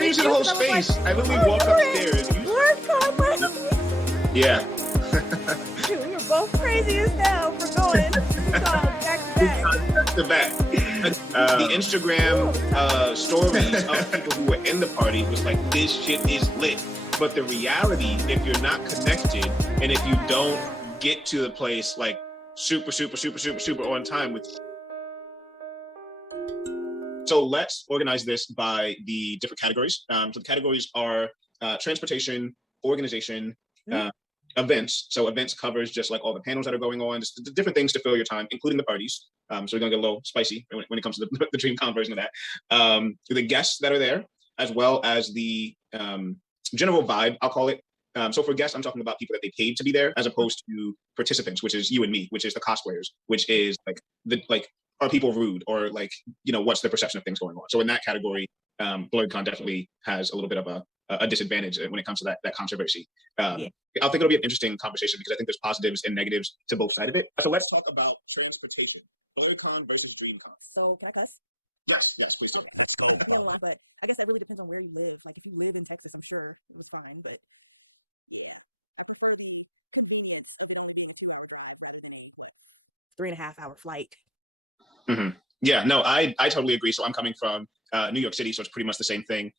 didn't even see the whole space. I literally walked upstairs. Yeah. Dude, we were both crazy as hell for going back to back. The Instagram stories of people who were in the party was like, this shit is lit. But the reality, if you're not connected and if you don't get to the place like super on time with. So let's organize this by the different categories. So the categories are transportation, organization, events. So events covers just like all the panels that are going on, just the different things to fill your time, including the parties. So we're gonna get a little spicy when it comes to the DreamCon version of that. The guests that are there, as well as the general vibe, I'll call it. So for guests, I'm talking about people that they paid to be there, as opposed to participants, which is you and me, which is the cosplayers, which is like are people rude, or like, you know, what's the perception of things going on? So in that category, BlerdCon definitely has a little bit of a disadvantage when it comes to that controversy. I think it'll be an interesting conversation because I think there's positives and negatives to both sides of it. So let's talk about transportation. BlerdCon versus DreamCon. So can I cuss? Yes, please do. Okay. Let's go. But I guess that really depends on where you live. Like if you live in Texas, I'm sure it was fine. But yeah, I prefer the convenience of it only being a 2-hour drive rather than a 3.5-hour flight. Mm-hmm. Yeah, no, I totally agree. So I'm coming from New York City, so it's pretty much the same thing.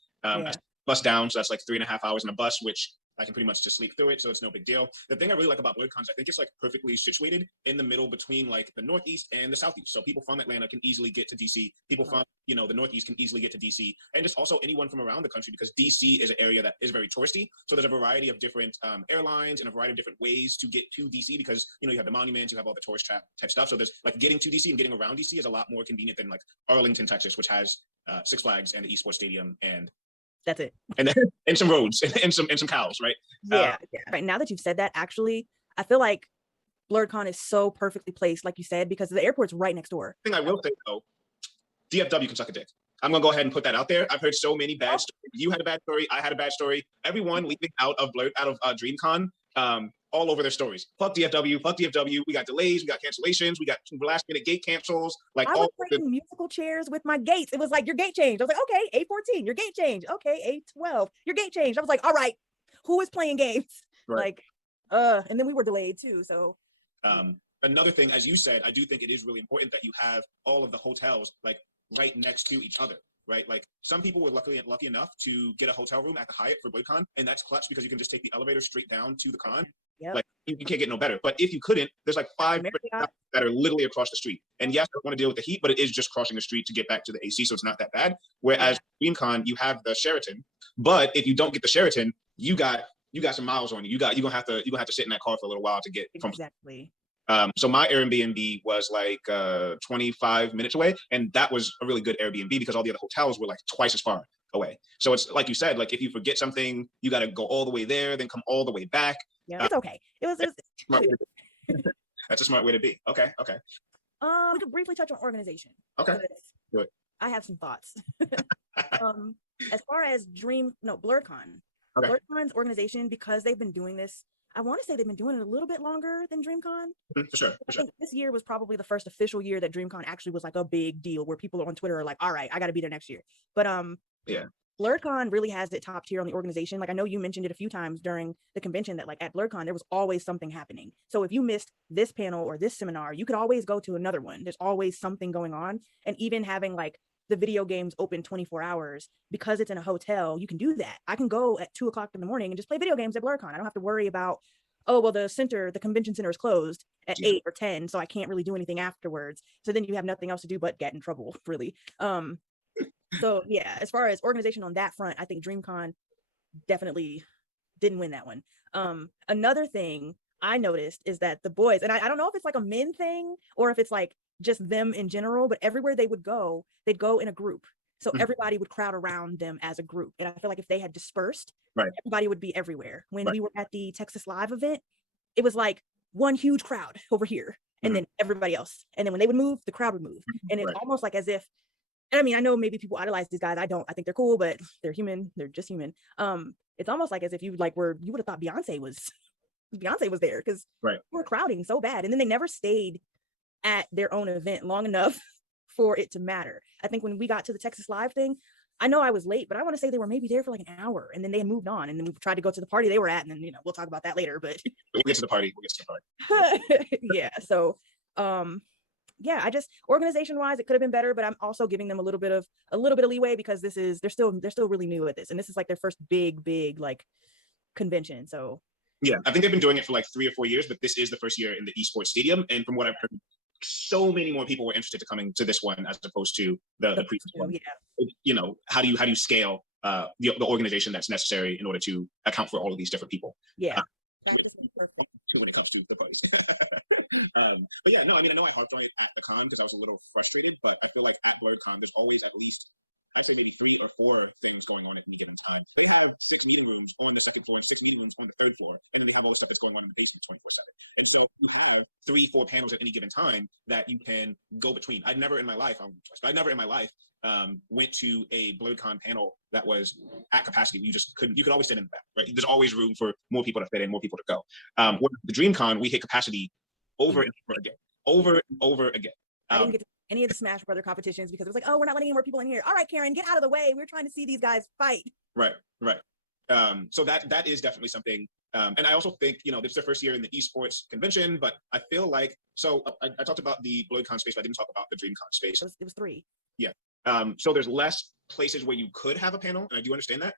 Bus down, so that's like 3.5 hours in a bus, which I can pretty much just sleep through it, so it's no big deal. The thing I really like about BlerdCon is I think it's like perfectly situated in the middle between like the Northeast and the Southeast. So people from Atlanta can easily get to DC. People from, you know, the Northeast can easily get to DC, and just also anyone from around the country, because DC is an area that is very touristy. So there's a variety of different airlines and a variety of different ways to get to DC, because, you know, you have the monuments, you have all the tourist trap type stuff. So there's like getting to DC and getting around DC is a lot more convenient than like Arlington, Texas, which has Six Flags and the esports stadium and that's it. And then and some roads and some cows, right? Yeah. Right now that you've said that, actually, I feel like BlerdCon is so perfectly placed, like you said, because the airport's right next door. The thing I will say though, DFW can suck a dick. I'm gonna go ahead and put that out there. I've heard so many bad stories. You had a bad story. I had a bad story. Everyone leaving out of DreamCon, all over their stories. Fuck DFW. We got delays. We got cancellations. We got last minute gate cancels. Like I was playing musical chairs with my gates. It was like, your gate changed. I was like, okay, A14, your gate changed. Okay, A12, your gate changed. I was like, all right, who is playing games? Right. Like, and then we were delayed too. So another thing, as you said, I do think it is really important that you have all of the hotels like right next to each other. Right, like some people were lucky enough to get a hotel room at the Hyatt for BlerdCon, and that's clutch because you can just take the elevator straight down to the con. Yep. Like you can't get no better. But if you couldn't, there's like 5 that are literally across the street. And yes, I don't want to deal with the heat, but it is just crossing the street to get back to the AC, so it's not that bad. Whereas DreamCon, you have the Sheraton, but if you don't get the Sheraton, you got some miles on you. You're gonna have to sit in that car for a little while to get from. Exactly. So my Airbnb was like 25 minutes away, and that was a really good Airbnb because all the other hotels were like twice as far away. So it's like you said, like if you forget something, you got to go all the way there, then come all the way back. Yeah, it's okay. It was that's a smart way to be. Okay. We could briefly touch on organization. Okay. Good. I have some thoughts. As far as BlerdCon. Okay. BlerdCon's organization, because they've been doing this, I want to say they've been doing it a little bit longer than DreamCon. For sure. I think this year was probably the first official year that DreamCon actually was like a big deal, where people on Twitter are like, all right, I got to be there next year. But BlerdCon really has it top tier on the organization. Like I know you mentioned it a few times during the convention that like at BlerdCon, there was always something happening. So if you missed this panel or this seminar, you could always go to another one. There's always something going on. And even having like the video games open 24 hours, because it's in a hotel, you can do that. I can go at 2:00 in the morning and just play video games at BlerdCon. I don't have to worry about, oh, well, the convention center is closed at 8 or 10, so I can't really do anything afterwards. So then you have nothing else to do but get in trouble, really. So yeah, as far as organization on that front, I think DreamCon definitely didn't win that one. Another thing I noticed is that the boys, and I don't know if it's like a men thing or if it's like just them in general, but everywhere they would go, they'd go in a group. So everybody would crowd around them as a group. And I feel like if they had dispersed, everybody would be everywhere. When we were at the Texas Live event, it was like one huge crowd over here and then everybody else. And then when they would move, the crowd would move. And it's almost like as if, and I mean, I know maybe people idolize these guys. I don't. I think they're cool, but they're human. They're just human. It's almost like as if you like you would have thought Beyonce was there, because we're crowding so bad. And then they never stayed at their own event long enough for it to matter. I think when we got to the Texas Live thing, I know I was late, but I want to say they were maybe there for like an hour, and then they moved on, and then we tried to go to the party they were at, and then we'll talk about that later. But we'll get to the party. We'll get to the party. Yeah. So, yeah, I just organization wise, it could have been better, but I'm also giving them a little bit of leeway because they're still really new at this, and this is like their first big like convention. So yeah, I think they've been doing it for like 3 or 4 years, but this is the first year in the esports stadium, and from what I've heard, so many more people were interested in coming to this one as opposed to the previous one. Yeah. How do you scale the organization that's necessary in order to account for all of these different people? Yeah. Practice is perfect when it comes to the parties. But yeah, no, I mean, I know I harped on it at the con because I was a little frustrated, but I feel like at BlerdCon, there's always at least, I'd say maybe 3 or 4 things going on at any given time. They have 6 meeting rooms on the second floor and 6 meeting rooms on the third floor. And then they have all the stuff that's going on in the basement 24/7. And so you have 3, 4 panels at any given time that you can go between. I'd never in my life went to a BlerdCon panel that was at capacity. You could always sit in the back, right? There's always room for more people to fit in, more people to go. With the DreamCon, we hit capacity over and over again. I didn't get to any of the Smash Brother competitions because it was like, oh, we're not letting any more people in here. All right, Karen, get out of the way. We're trying to see these guys fight. Right. So that is definitely something. And I also think, this is their first year in the esports convention, but I feel like, I talked about the BlerdCon space, but I didn't talk about the DreamCon space. It was 3. Yeah. So there's less places where you could have a panel, and I do understand that.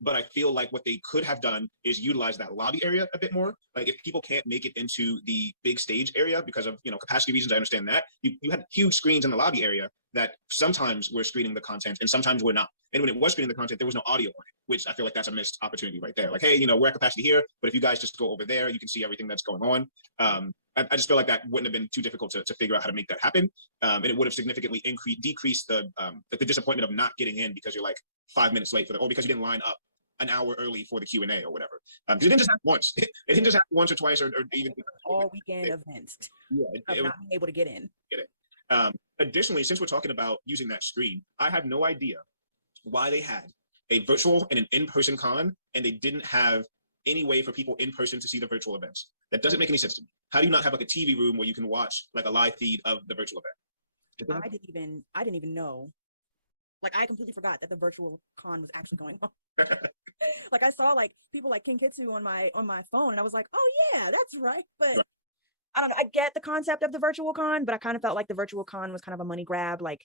But I feel like what they could have done is utilize that lobby area a bit more. Like if people can't make it into the big stage area because of capacity reasons, I understand that. You had huge screens in the lobby area that sometimes were screening the content and sometimes we're not. And when it was screening the content, there was no audio on it, which I feel like that's a missed opportunity right there. Like, hey, we're at capacity here, but if you guys just go over there, you can see everything that's going on. I just feel like that wouldn't have been too difficult to figure out how to make that happen. And it would have significantly decreased the disappointment of not getting in because you're like 5 minutes late or because you didn't line up an hour early for the Q&A or whatever. Because it didn't just happen once. It didn't just happen once or twice or even all weekend events. Yeah, of not being able to get in. Additionally, since we're talking about using that screen, I have no idea why they had a virtual and an in-person con and they didn't have any way for people in person to see the virtual events. That doesn't make any sense to me. How do you not have like a TV room where you can watch like a live feed of the virtual event? I didn't even know. Like I completely forgot that the virtual con was actually going on. Like I saw like people like King Kitsu on my phone and I was like, oh yeah, that's right. But right. I don't know. I get the concept of the virtual con, but I kind of felt like the virtual con was kind of a money grab. Like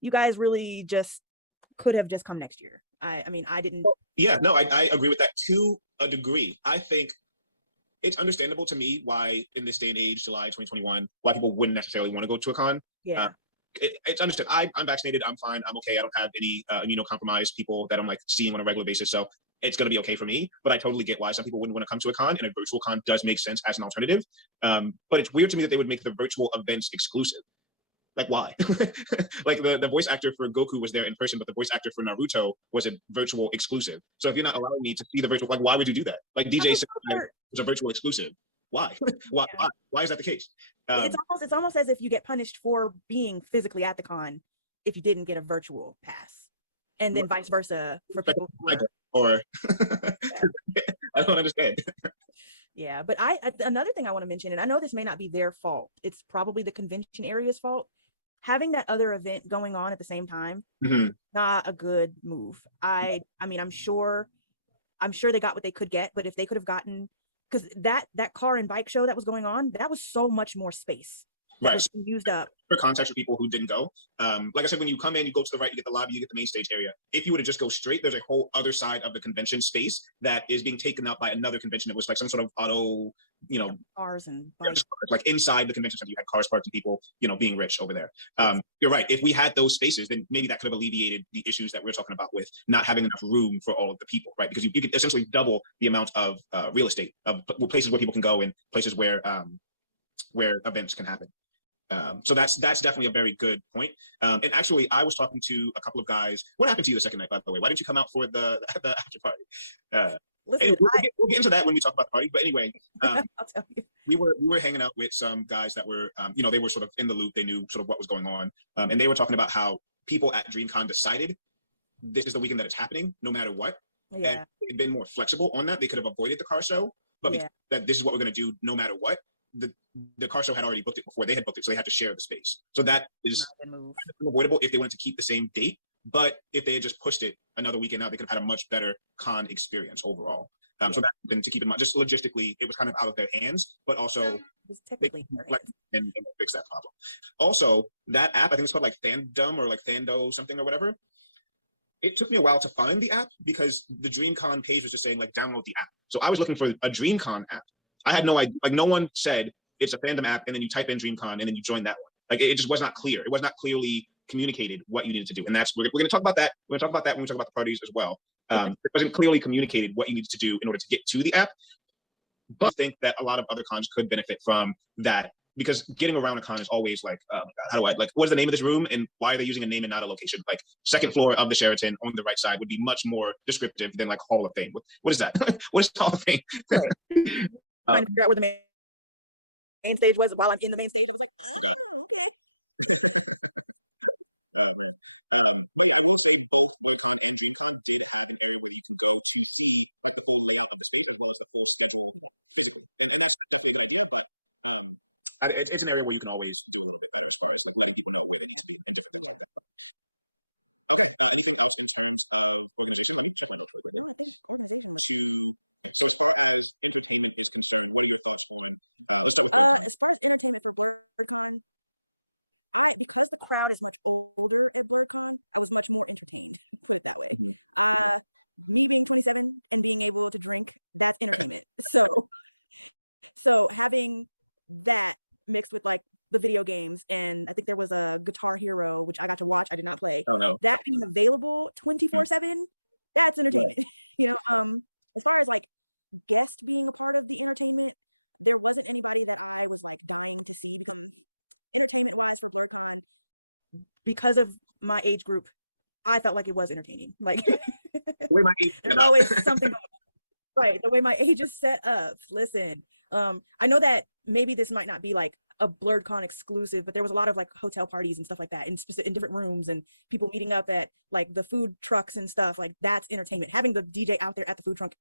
you guys really just could have just come next year. I mean, I didn't. Yeah, no, I agree with that to a degree. I think it's understandable to me why in this day and age, July 2021, why people wouldn't necessarily want to go to a con. Yeah. It's understood. I'm vaccinated. I'm fine. I'm okay. I don't have any immunocompromised people that I'm like seeing on a regular basis. So it's going to be okay for me. But I totally get why some people wouldn't want to come to a con, and a virtual con does make sense as an alternative. But it's weird to me that they would make the virtual events exclusive. Like why? Like the voice actor for Goku was there in person, but the voice actor for Naruto was a virtual exclusive. So if you're not allowing me to see the virtual, like why would you do that? Like DJ said it was a virtual exclusive. Why? Why? Yeah. Why is that the case? It's almost as if you get punished for being physically at the con if you didn't get a virtual pass, and then vice versa for people or I don't understand. Yeah, but another thing I want to mention, and I know this may not be their fault, it's probably the convention area's fault. Having that other event going on at the same time, not a good move. I mean, I'm sure they got what they could get, but if they could have gotten, because that car and bike show that was going on, that was so much more space. Right. Used up. For context for people who didn't go, like I said, when you come in, you go to the right, you get the lobby, you get the main stage area. If you were to just go straight, there's a whole other side of the convention space that is being taken up by another convention. It was like some sort of auto, cars and bikes. Like inside the convention center, you had cars parked and people, being rich over there. You're right. If we had those spaces, then maybe that could have alleviated the issues that we're talking about with not having enough room for all of the people, right? Because you could essentially double the amount of real estate of places where people can go and places where events can happen. So that's definitely a very good point. And actually, I was talking to a couple of guys. What happened to you the second night, by the way? Why didn't you come out for the after party? Listen, we'll get into that when we talk about the party. But anyway, I'll tell you. We were hanging out with some guys that were, they were sort of in the loop. They knew sort of what was going on, and they were talking about how people at DreamCon decided this is the weekend that it's happening, no matter what. Yeah. And they'd been more flexible on that. They could have avoided the car show, but because that this is what we're going to do, no matter what. The car show had already booked it before they had booked it, so they had to share the space. So that is unavoidable if they wanted to keep the same date. But if they had just pushed it another weekend out, they could have had a much better con experience overall. So that's something to keep in mind. Just logistically, it was kind of out of their hands, but also it was technically and fix that problem. Also, that app, I think it's called like Fandom or like Fando something or whatever. It took me a while to find the app because the DreamCon page was just saying like download the app. So I was looking for a DreamCon app. I had no idea. Like no one said it's a fandom app, and then you type in DreamCon and then you join that one. Like it just was not clear. It was not clearly communicated what you needed to do, and that's we're going to talk about that. We're going to talk about that when we talk about the parties as well. It wasn't clearly communicated what you needed to do in order to get to the app. But I think that a lot of other cons could benefit from that, because getting around a con is always like, how do I, like, what is the name of this room and why are they using a name and not a location? Like second floor of the Sheraton on the right side would be much more descriptive than like Hall of Fame. What is that? What is Hall of Fame? Right. Trying to figure out where the main stage was while I'm in the main stage. I was like, oh, okay. Oh man. But yeah, I will say both BlerdCon and DreamCon did have an area where you can go to see like the full layout of the space as well as the full schedule physically. And that's definitely a good idea, but it's an area where you can always do a little bit better as far as like letting people know where they need to be and different things like that. Okay, anything else in terms of organization? Let me check my notes really quickly. No, I think organization was so as far as entertainment is concerned, what are your thoughts on let's start with BlerdCon. As far as entertainment for BlerdCon, because the crowd is much older at BlerdCon, I was much more entertained, put it that way. Me being 27 and being able to drink, that's entertainment. So having that mixed with like the video games, and I think there was a Guitar Hero, which I got to watch, I did not play. Oh no. That being available 24/7, that's entertainment. Right. You know, as far as like guest being a part of the entertainment, there wasn't anybody that I was like dying to see become entertainment wise for BlerdCon. Because of my age group, I felt like it was entertaining. Like there's always something going on. Right, the way my age is set up. Listen, I know that maybe this might not be like a BlerdCon exclusive, but there was a lot of like hotel parties and stuff like that in different rooms, and people meeting up at like the food trucks and stuff. Like that's entertainment. Having the DJ out there at the food truck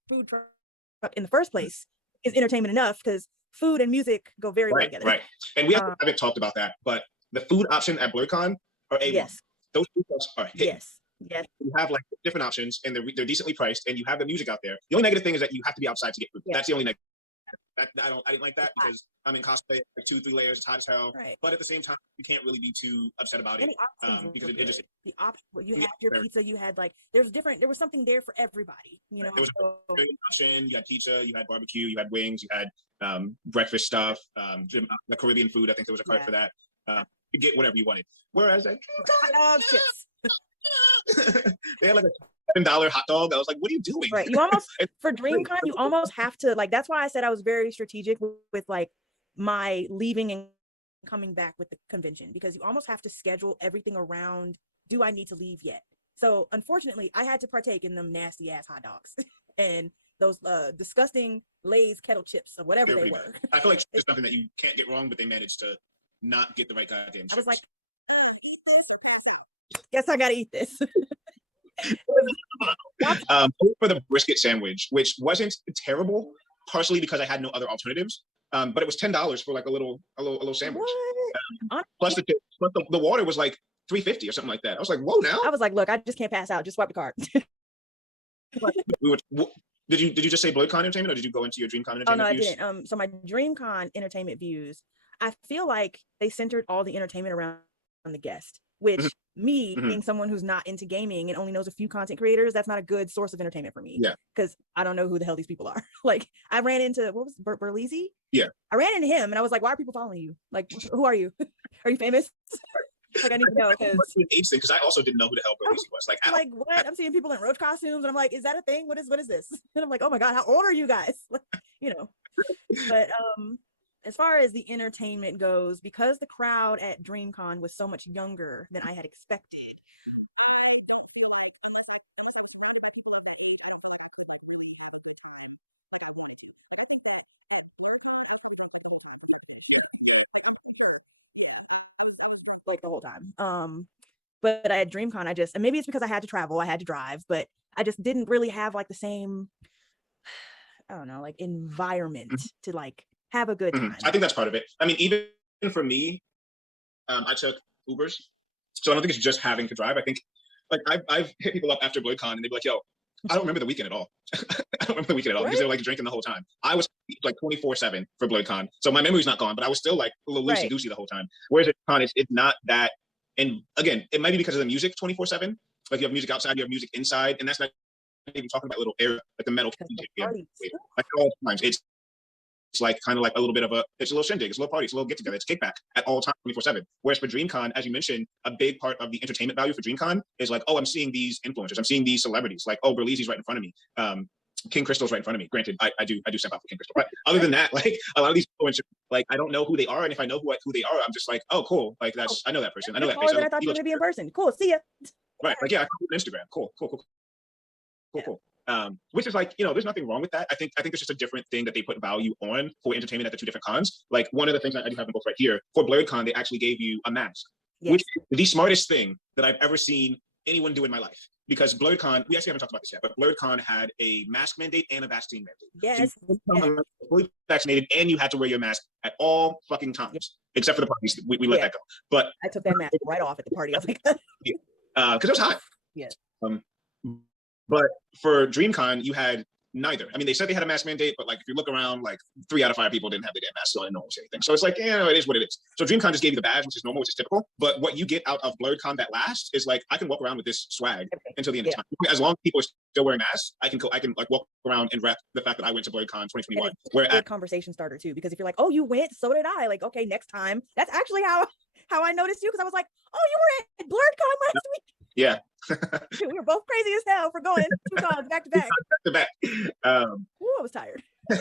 in the first place is entertainment enough, because food and music go very well together. Right. And we haven't talked about that, but the food option at BlerdCon are A1. Yes. Those food trucks are hidden. Yes. You have like different options, and they're decently priced, and you have the music out there. The only negative thing is that you have to be outside to get food. Yeah. That's the only negative. I didn't like that because I'm in cosplay, like 2-3 layers, it's hot as hell. Right. But at the same time, you can't really be too upset about it because it just the option. You had your pizza. You had like there was something there for everybody. You know, there was an option. You had pizza. You had barbecue. You had wings. You had breakfast stuff. The Caribbean food. I think there was a card for that. You get whatever you wanted. Whereas at chips. they had like a $7 hot dog. I was like, what are you doing? Right. You almost for DreamCon, you almost have to like. That's why I said I was very strategic with like my leaving and coming back with the convention, because you almost have to schedule everything around. Do I need to leave yet? So unfortunately, I had to partake in them nasty ass hot dogs and those disgusting Lay's kettle chips or whatever they were. I feel like it's something that you can't get wrong, but they managed to not get the right goddamn chips. I was like, eat this or pass out. Guess I gotta eat this. For the brisket sandwich, which wasn't terrible, partially because I had no other alternatives. But it was $10 for like a little sandwich. Plus the water was like $3.50 or something like that. I was like, whoa, now. I was like, look, I just can't pass out. Just swipe the card. Did you just say BlerdCon entertainment, or did you go into your DreamCon entertainment? Oh no, views? I didn't. So my DreamCon entertainment views, I feel like they centered all the entertainment around the guest, which me being someone who's not into gaming and only knows a few content creators, that's not a good source of entertainment for me. Yeah. Because I don't know who the hell these people are. Like I ran into, what was Berlizzi? Yeah. I ran into him and I was like, why are people following you? Like, who are you? Are you famous? Like I need to know, because I also didn't know who the hell Berlizzi was. Like what? I'm seeing people in roach costumes and I'm like, is that a thing? What is this? And I'm like, oh my God, how old are you guys? Like, you know. But as far as the entertainment goes, because the crowd at DreamCon was so much younger than I had expected, I don't feel like unless I was surrounded by people of that age, I don't feel like I could like really have a good time like I wanted to. Like I think that at BlerdCon, I was probably drunk like the whole time from start to finish. Yeah. Like I'm pretty sure. Yeah, I was drunk like the whole time. But at DreamCon, and maybe it's because I had to travel, I had to drive, but I just didn't really have like the same, I don't know, like environment to like have a good time. I think that's part of it. I mean, even for me, I took Ubers, so I don't think it's just having to drive. I think like I've hit people up after BlerdCon and they'd be like, yo, I don't remember the weekend at all. I don't remember the weekend at all because they were like drinking the whole time. I was like 24/7 for BlerdCon. So my memory's not gone, but I was still like a little loosey-goosey the whole time. Whereas at Con, it's not that. And again, it might be because of the music 24/7. Like you have music outside, you have music inside, and that's not even talking about little area, like the metal. Like all times, it's like kind of like a little bit of it's a little shindig, it's a little party, it's a little get together, it's kickback at all times, 24/7. Whereas for DreamCon, as you mentioned, a big part of the entertainment value for DreamCon is like, oh, I'm seeing these influencers, I'm seeing these celebrities, like, oh, Berlizzi's right in front of me. King Crystal's right in front of me. Granted, I do step out for King Crystal. But other than that, like a lot of these influencers, like I don't know who they are, and if I know who they are, I'm just like, oh, cool. Like I know that person. I know that face. I thought you were gonna be in person. Cool. See ya. Right. Like, yeah, I follow on Instagram. Cool. Which is like, there's nothing wrong with that. I think it's just a different thing that they put value on for entertainment at the two different cons. Like one of the things that I do have in both right here for BlerdCon, they actually gave you a mask, which is the smartest thing that I've ever seen anyone do in my life. Because BlerdCon, we actually haven't talked about this yet, but BlerdCon had a mask mandate and a vaccine mandate. Yes. So you were fully vaccinated and you had to wear your mask at all fucking times, except for the parties. We let that go. But I took that mask right off at the party. I was like, because it was hot. Yeah. But for DreamCon, you had neither. I mean, they said they had a mask mandate, but like if you look around, like 3 out of 5 people didn't have the damn mask on and no one said anything. So it's like, it is what it is. So DreamCon just gave you the badge, which is normal, which is typical. But what you get out of BlerdCon that lasts is like I can walk around with this swag until the end of time. As long as people are still wearing masks, I can like walk around and rep the fact that I went to BlerdCon 2021. Where a conversation starter too, because if you're like, oh, you went, so did I. Like, okay, next time. That's actually how I noticed you, because I was like, oh, you were at BlerdCon last week. Yeah. We were both crazy as hell for going 2 cons back to back. I was tired. But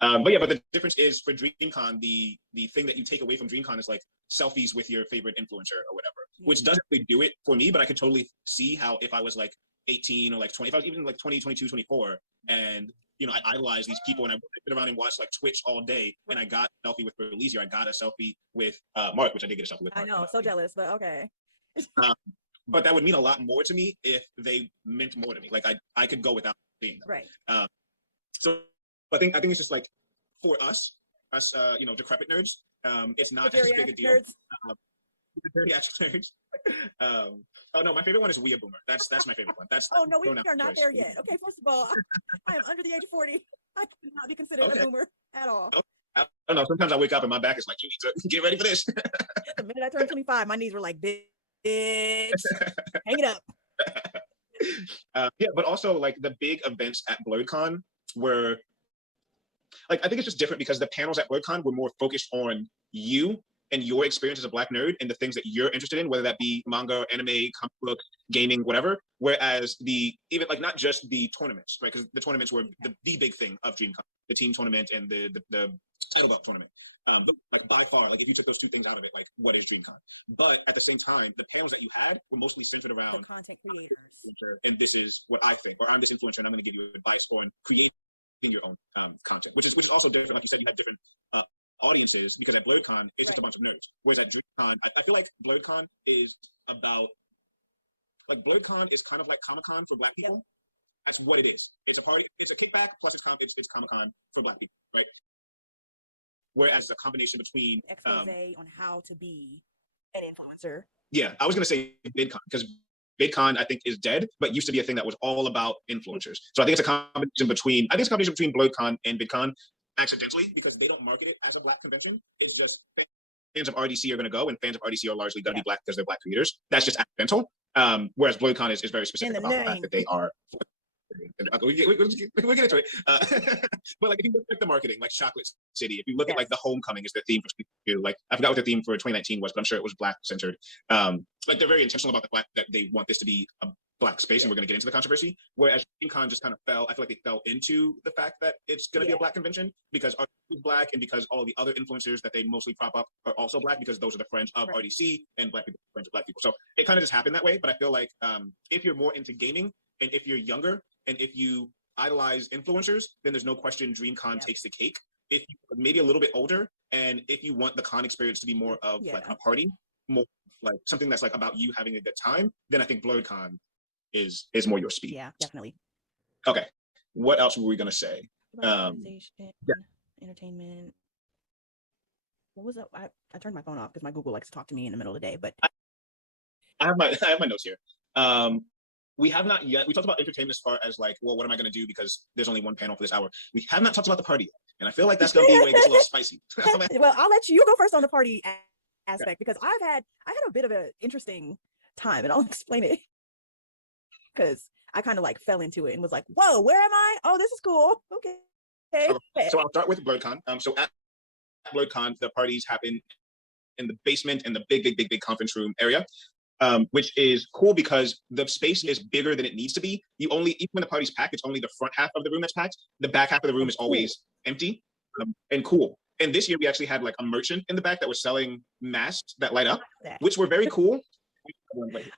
the difference is for DreamCon, the thing that you take away from DreamCon is like selfies with your favorite influencer or whatever, which doesn't really do it for me, but I could totally see how if I was like 18 or like 20, if I was even like 20, 22, 24, and I idolize these people and I sit around and watch like Twitch all day, and I got a selfie with Berlizzi, or I got a selfie with Mark, which I did get a selfie with Mark. I know, so jealous, but okay. But that would mean a lot more to me if they meant more to me. Like I could go without seeing them. Right. So I think it's just like for us, decrepit nerds, it's not as big a deal. Geriatric nerds. Oh no, my favorite one is We a Boomer. That's my favorite one. That's oh no, we are not there yet. Okay, first of all, I am under the age of 40. I cannot be considered a boomer at all. Oh, I don't know. Sometimes I wake up and my back is like, you need to get ready for this. The minute I turned 25, my knees were like, bitch, hang it up. But also like the big events at BlerdCon were like, I think it's just different because the panels at BlerdCon were more focused on you and your experience as a Black nerd and the things that you're interested in, whether that be manga, anime, comic book, gaming, whatever. Whereas even like not just the tournaments, right? Because the tournaments were the big thing of DreamCon, the team tournament and the title belt tournament. Like by far, like if you took those two things out of it, like what is DreamCon? But at the same time, the panels that you had were mostly centered around the content creators. And this is what I think, or I'm this influencer and I'm going to give you advice on creating your own content, which is also different. Like you said, you had different audiences because at BlerdCon it's just a bunch of nerds. Whereas at DreamCon, I feel like BlerdCon is about like BlerdCon is kind of like Comic-Con for Black people. Yep. That's what it is. It's a party. It's a kickback plus it's Comic-Con for Black people, right? Whereas a combination between expose on how to be an influencer. Yeah, I was gonna say BidCon because BidCon I think is dead, but used to be a thing that was all about influencers. So I think it's a combination between BlerdCon and BidCon accidentally because they don't market it as a Black convention. It's just fans of RDC are going to go, and fans of RDC are largely going to be Black because they're Black creators. That's just accidental. Whereas BlerdCon is very specific about the fact that they are. We'll get into it. But like if you look at the marketing, like Chocolate City, if you look at like the Homecoming is the theme for like I forgot what the theme for 2019 was, but I'm sure it was Black centered. Like they're very intentional about the fact that they want this to be a Black space, and we're going to get into the controversy. Whereas DreamCon just kind of fell. I feel like they fell into the fact that it's going to be a Black convention because RDC is Black, and because all of the other influencers that they mostly prop up are also Black because those are the friends of RDC and Black people are friends of Black people. So it kind of just happened that way. But I feel like if you're more into gaming and if you're younger and if you idolize influencers, then there's no question DreamCon takes the cake. If you're maybe a little bit older and if you want the con experience to be more of like a party, more like something that's like about you having a good time, then I think BlerdCon is more your speed. Yeah, definitely. Okay. What else were we gonna say? Entertainment. What was that? I turned my phone off because my Google likes to talk to me in the middle of the day, but I have my notes here. We have not yet. We talked about entertainment as far as like, well, what am I going to do because there's only one panel for this hour. We have not talked about the party yet, and I feel like that's going to be where it gets a little spicy. Well, I'll let you go first on the party aspect because I had a bit of an interesting time, and I'll explain it because I kind of like fell into it and was like, whoa, where am I? Oh, this is cool. Okay. So I'll start with BlerdCon. So at BlerdCon, the parties happen in the basement in the big conference room area. Which is cool because the space is bigger than it needs to be. Even when the party's packed, it's only the front half of the room that's packed. The back half of the room is always empty and cool. And this year we actually had like a merchant in the back that was selling masks that light up, which were very cool.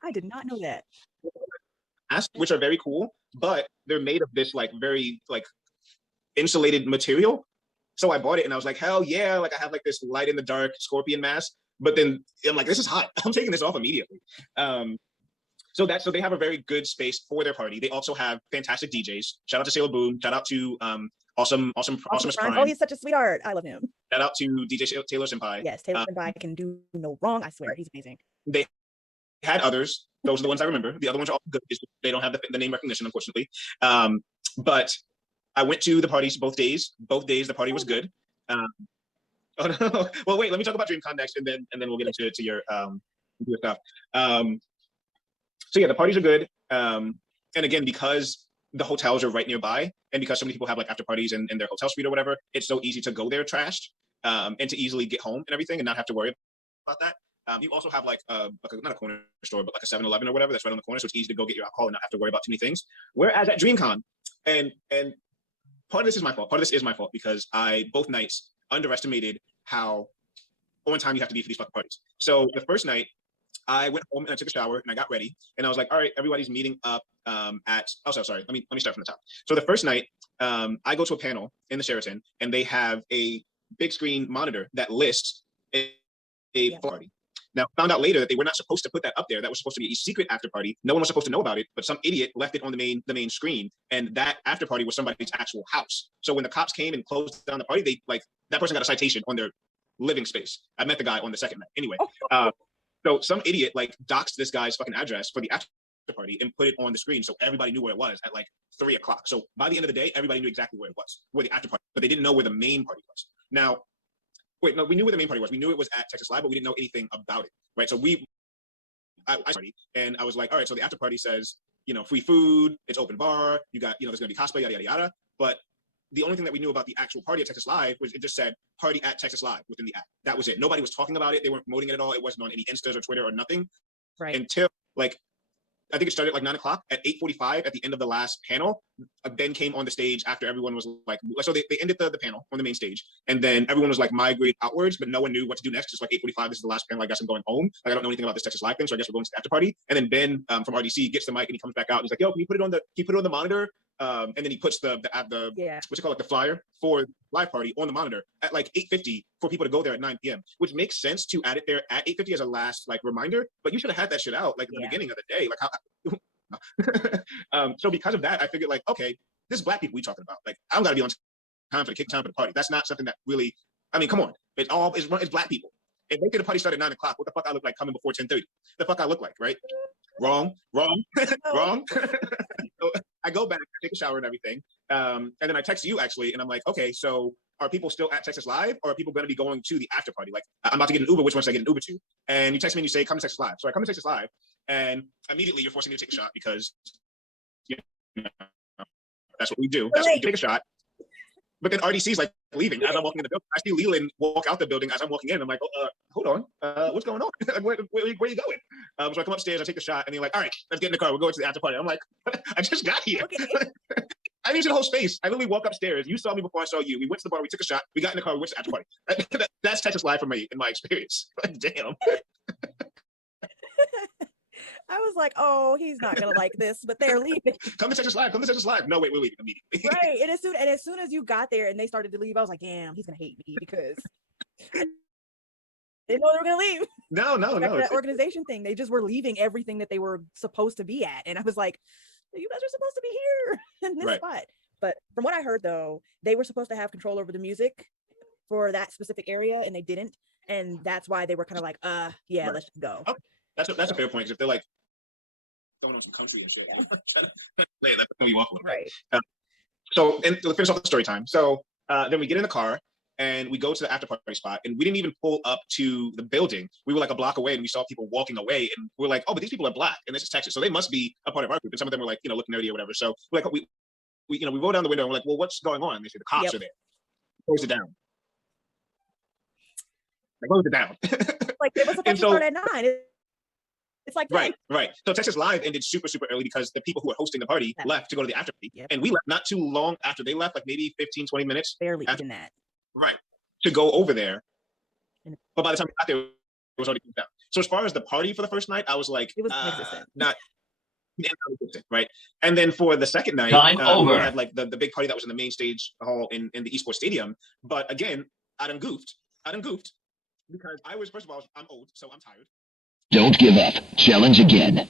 I did not know that. Masks, which are very cool, but they're made of this like very like insulated material. So I bought it and I was like, hell yeah, like I have like this light in the dark scorpion mask. But then I'm like, this is hot. I'm taking this off immediately. So they have a very good space for their party. They also have fantastic DJs. Shout out to Sailor Boom. Shout out to Awesome Prime. Oh, he's such a sweetheart. I love him. Shout out to DJ Taylor Senpai. Yes, Taylor Senpai can do no wrong. I swear, he's amazing. They had others. Those are the ones I remember. The other ones are all good. They don't have the name recognition, unfortunately. But I went to the parties both days. Both days the party was good. Oh no! Well, wait. Let me talk about DreamCon next, and then we'll get into your stuff. So yeah, the parties are good. And again, because the hotels are right nearby, and because so many people have like after parties in their hotel suite or whatever, it's so easy to go there trashed and to easily get home and everything, and not have to worry about that. You also have like not a corner store, but like a 7-Eleven or whatever that's right on the corner, so it's easy to go get your alcohol and not have to worry about too many things. Whereas at DreamCon, and part of this is my fault. Part of this is my fault because I both nights underestimated how on time you have to be for these fucking parties. So the first night, I went home and I took a shower and I got ready and I was like, all right, everybody's meeting up sorry, let me start from the top. So the first night, I go to a panel in the Sheraton and they have a big screen monitor that lists a party. Now, found out later that they were not supposed to put that up there. That was supposed to be a secret after party. No one was supposed to know about it, but some idiot left it on the main screen, and that after party was somebody's actual house. So when the cops came and closed down the party, they like that person got a citation on their living space. I met the guy on the second night. Anyway, so some idiot like doxed this guy's fucking address for the after party and put it on the screen so everybody knew where it was at like 3 o'clock. So by the end of the day, everybody knew exactly where it was, where the after party, but they didn't know where the main party was. Now, wait, no, we knew where the main party was. We knew it was at Texas Live, but we didn't know anything about it, right? So I party, and I was like, all right, so the after party says, free food, it's open bar, you got, there's gonna be cosplay, yada, yada, yada. But the only thing that we knew about the actual party at Texas Live was it just said party at Texas Live within the app. That was it. Nobody was talking about it. They weren't promoting it at all. It wasn't on any Instas or Twitter or nothing. Right. Until like, I think it started at like 9 o'clock. At 8:45, at the end of the last panel, Ben came on the stage after everyone was like, so they ended the panel on the main stage, and then everyone was like migrated outwards, but no one knew what to do next. It's like 8:45, this is the last panel. I guess I'm going home. Like, I don't know anything about this Texas Live thing, so I guess we're going to the after party. And then Ben from RDC gets the mic and he comes back out and he's like, yo, can you put it on the monitor? And then he puts the what's it called, like the flyer for live party on the monitor at like 8:50 for people to go there at 9 p.m., which makes sense to add it there at 8:50 as a last like reminder, but you should have had that shit out like at the beginning of the day. Like so because of that, I figured like, okay, this is Black people we talking about. Like, I don't gotta be on time for the kick time for the party. That's not something that really, I mean, come on. It's Black people. If they say the party started at 9 o'clock, what the fuck I look like coming before 10:30? The fuck I look like, right? Wrong. So I go back, I take a shower and everything. And then I text you actually, and I'm like, okay, so are people still at Texas Live, or are people going to be going to the after party? Like, I'm about to get an Uber, which one should I get an Uber to? And you text me and you say, come to Texas Live. So I come to Texas Live, and immediately you're forcing me to take a shot because that's what we do. That's what we take a shot. But then RDC's like leaving as I'm walking in the building. I see Leland walk out the building as I'm walking in. I'm like, hold on, what's going on? where are you going? So I come upstairs, I take the shot, and they're like, all right, let's get in the car. We're going to the after party. I'm like, I just got here. Okay. I didn't see the whole space. I literally walk upstairs. You saw me before I saw you. We went to the bar, we took a shot, we got in the car, we went to the after party. That's Texas Live for me in my experience. Damn. I was like, oh, he's not gonna like this, but they're leaving. Come to Texas Live. No, wait, we're leaving immediately. Right. And as soon as you got there and they started to leave, I was like, damn, he's gonna hate me because I didn't know they were gonna leave. No. That organization thing, they just were leaving everything that they were supposed to be at. And I was like, you guys are supposed to be here in this spot. But from what I heard though, they were supposed to have control over the music for that specific area and they didn't. And that's why they were kind of like, let's just go. Okay. That's a fair point. If they're like, throwing on some country and shit, trying to play it, throw you off a little right. bit. So, and to finish off the story time. So then we get in the car and we go to the after party spot, and we didn't even pull up to the building. We were like a block away, and we saw people walking away, and we're like, oh, but these people are Black, and this is Texas, so they must be a part of our group. And some of them were like, looking nerdy or whatever. So we're like, we roll down the window, and we're like, well, what's going on? And they say the cops are there. Close it down. Like, close it down. Like it was supposed to start at 9. It's like right. So Texas Live ended super early because the people who were hosting the party left to go to the after party, and we left not too long after they left, like maybe 15, 20 minutes. Barely after, even that. Right. To go over there. But by the time we got there, it was already down. So as far as the party for the first night, I was like, it was non-existent. Not right. And then for the second night, we had like the big party that was in the main stage hall in the esports stadium. But again, I done goofed because I was, first of all, I'm old, so I'm tired. Don't give up. Challenge again.